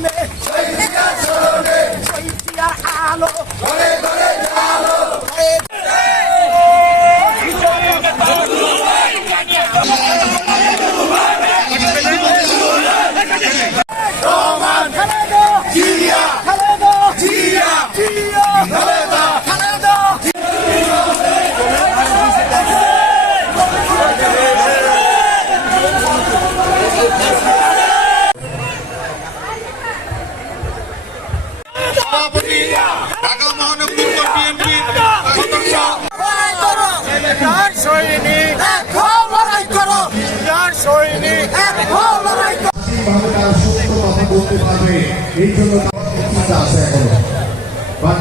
স্মরণে শহীদ জিয়ার আলো ঘরে ঘরে আলো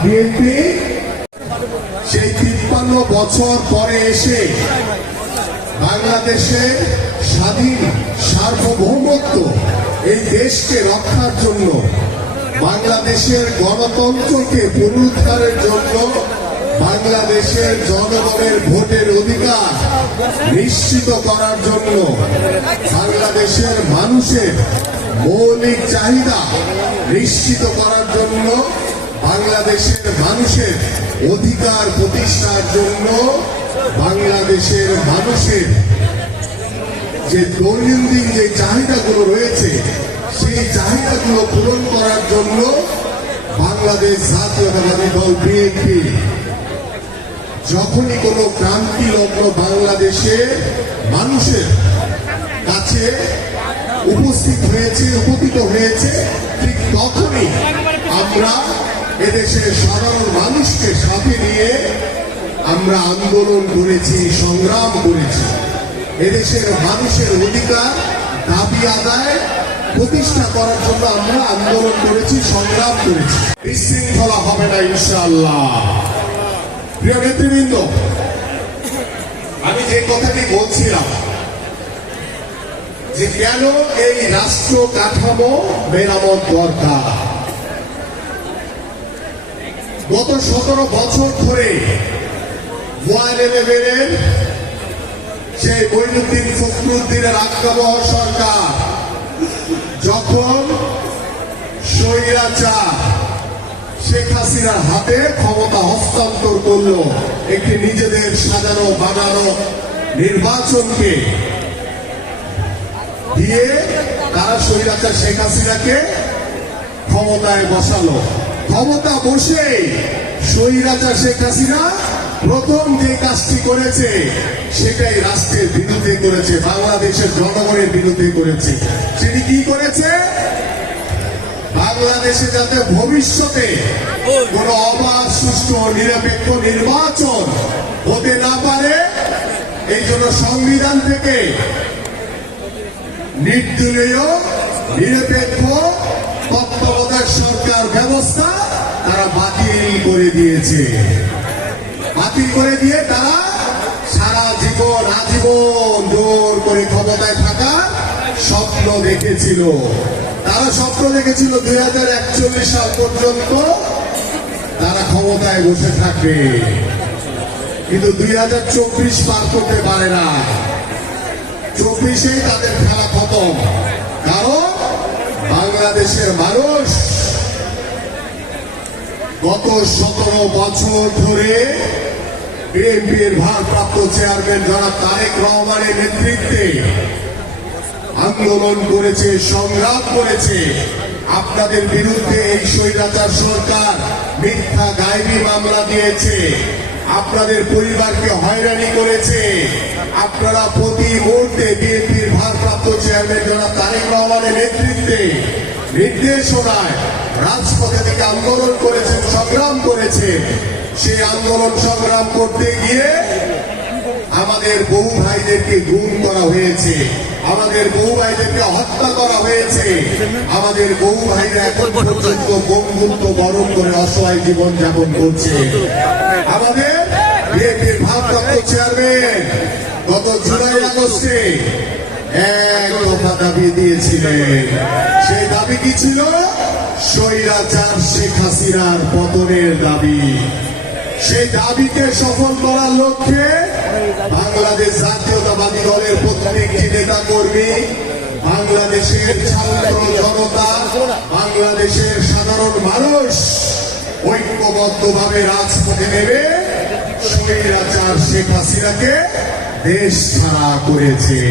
বিএনপি সেই 53 বছর পরে এসে বাংলাদেশের স্বাধীন সার্বভৌমত্ব এই দেশকে রক্ষার জন্য, বাংলাদেশের গণতন্ত্রকে পুনরুদ্ধারের জন্য, বাংলাদেশের জনগণের ভোটের অধিকার নিশ্চিত করার জন্য, বাংলাদেশের মানুষের মৌলিক চাহিদা নিশ্চিত করার জন্য, বাংলাদেশের মানুষের অধিকার প্রতিষ্ঠার জন্য, বাংলাদেশের মানুষের যে দৈনন্দিন যে চাহিদাগুলো রয়েছে সেই চাহিদাগুলো পূরণ করার জন্য বাংলাদেশ জাতীয়তাবাদী দল বিএনপি যখনই কোনো ক্রান্তিলগ্ন বাংলাদেশের মানুষের কাছে উপস্থিত হয়েছে, উপস্থিত হয়েছে, ঠিক তখনই আমরা এদেশের সাধারণ মানুষকে সাথে নিয়ে আমরা আন্দোলন করেছি, সংগ্রাম করেছি। এদেশের মানুষের অধিকার দাবি আদায় প্রতিষ্ঠা করার জন্য আমরা আন্দোলন করেছি, সংগ্রাম করেছি। বিশৃঙ্খলা হবে না ইনশাআল্লাহ। প্রিয় নেতৃবৃন্দ, আমি যে কথাটি বলছিলাম যে কেন এই রাষ্ট্র কাঠামো মেরামত দরকার। গত 17 বছর ধরে মোয়াইন সেই মঈনুদ্দিন ফখরুদ্দিনের আজ্ঞাবহ সরকার যখন স্বৈরাচার শেখ হাসিনার হাতে ক্ষমতা হস্তান্তর করল, একটি নিজেদের সাজানো বানানো নির্বাচনকে দিয়ে তারা স্বৈরাচার শেখ হাসিনাকে ক্ষমতায় বসালো। ক্ষমতা বসে স্বৈরাচার শেখ হাসিনা প্রথম যে কাজটি করেছে সেটাই রাষ্ট্রের বিরুদ্ধে করেছে, বাংলাদেশের জনগণের বিরুদ্ধে করেছে। সেটি কি করেছে? বাংলাদেশে যাতে ভবিষ্যতে কোনো অবাধ, সুষ্ঠু, নিরপেক্ষ নির্বাচন হতে না পারে এই জন্য সংবিধান থেকে নির্দলীয়, নিরপেক্ষ তত্ত্বাবধায়ক সরকার ব্যবস্থা তারা বাতিল করে দিয়েছে। বাতিল করে দিয়ে তারা সারা জীবন আজীবন জোর করে ক্ষমতায় থাকার স্বপ্ন দেখেছিল। তারা স্বপ্ন দেখেছিল 2041 সাল পর্যন্ত তারা ক্ষমতায় বসে থাকবে, কিন্তু 2024 পার করতে পারে না। 24-এ তাদের খেলা খতম। কারণ বাংলাদেশের মানুষ গত 17 বছর ধরে বিএনপির ভারপ্রাপ্ত চেয়ারম্যান জনাব তারেক রহমানের নেতৃত্বে আন্দোলন করেছে, সংগ্রাম করেছে। আপনাদের বিরুদ্ধে এই স্বৈরাচার সরকার মিথ্যা গায়েবী মামলা দিয়েছে, আপনাদের পরিবারকে হয়রানি করেছে। আপনারা প্রতি মুহূর্তে বিএনপির ভারপ্রাপ্ত চেয়ারম্যান জনাব তারেক রহমানের নেতৃত্বে নির্দেশনায় রাজপথে থেকে আন্দোলন করেছেন, সংগ্রাম করেছেন। সেই আন্দোলন সংগ্রাম করতে গিয়ে আমাদের বহু ভাইদেরকে গুম করা হয়েছে, আমাদের বহু ভাইদেরকে হত্যা করা হয়েছে, আমাদের বহু ভাইরা এখন পর্যন্ত বন্ধুত্ব বরণ করে অসহায় জীবন যাপন করছে। আমাদের বিএনপির ভারপ্রাপ্ত চেয়ারম্যান গত জুলাই আগস্টে এক দফা দাবি দিয়েছিলেন। সেই দাবি কি ছিল? স্বৈরাচার শেখ হাসিনার পতনের দাবি। সেই দাবিকে সফল করার লক্ষ্যে বাংলাদেশ জাতীয়তাবাদী দলের প্রত্যেকটি নেতা কর্মী বাংলাদেশের ছাত্র জনতা, বাংলাদেশের সাধারণ মানুষ ঐক্যবদ্ধভাবে রাজপথে নেমে স্বৈরাচার শেখ হাসিনাকে দেশ ছাড়া করেছে।